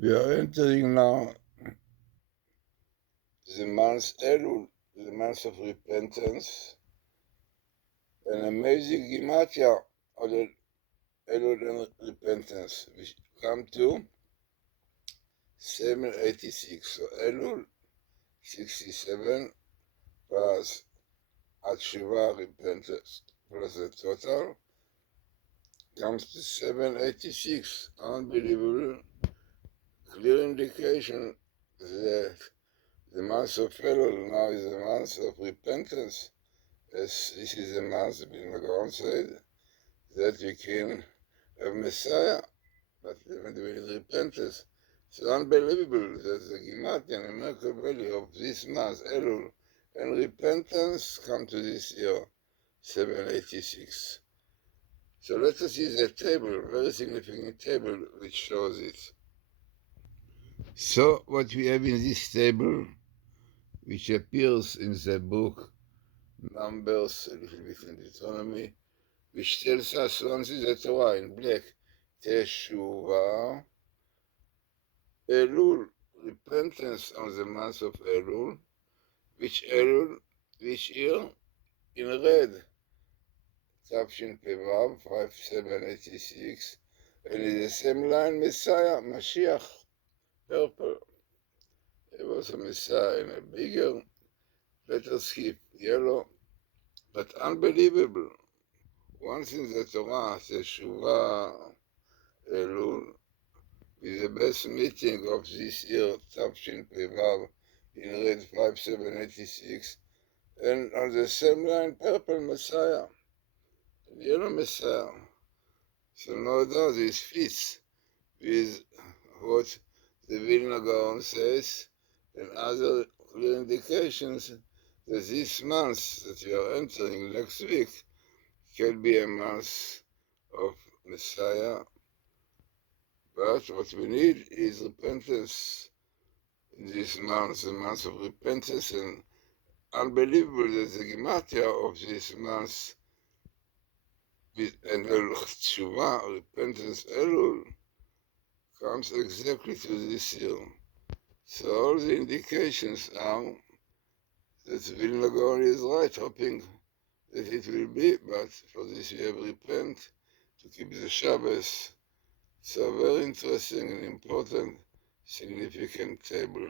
We are entering now the month Elul, the month of repentance, an amazing Gimatya of the Elul and repentance, which come to 786. So Elul 67 plus Atshuva repentance plus the total comes to 786. Unbelievable, clear indication that the month of Elul now is the month of repentance. As this is the month, Vilna Gaon said, that we can have Messiah, but when there is repentance. It's unbelievable that the Gimatya and numerical value of this month, Elul, and repentance come to this year, 786. So let us use a table, very significant table, which shows it. So what we have in this table, which appears in the book Numbers, a little bit in Deuteronomy, which tells us once is the Torah in black, Teshuvah, Elul, repentance on the month of Elul, which year? In red, Tafshin Pevav, 5786, and in the same line, Messiah, Mashiach, purple. There was a Messiah in a bigger letter skip, yellow, but unbelievable. Once in the Torah, Teshuvah, Elul, with the best meeting of this year, Tafshin Pevav, in red 5786, and on the same line, purple Messiah, yellow Messiah. So no doubt this fits with what the Vilna Gaon says and other clear indications that this month that we are entering next week can be a month of Messiah. But what we need is repentance in this month, the month of repentance, and unbelievable that the Gimatya of this month and Tshuva, repentance, Elul, comes exactly to this year. So all the indications are that Vilna Gaon is right, hoping that it will be, but for this we have repent to keep the Shabbos. So very interesting and important, significant table.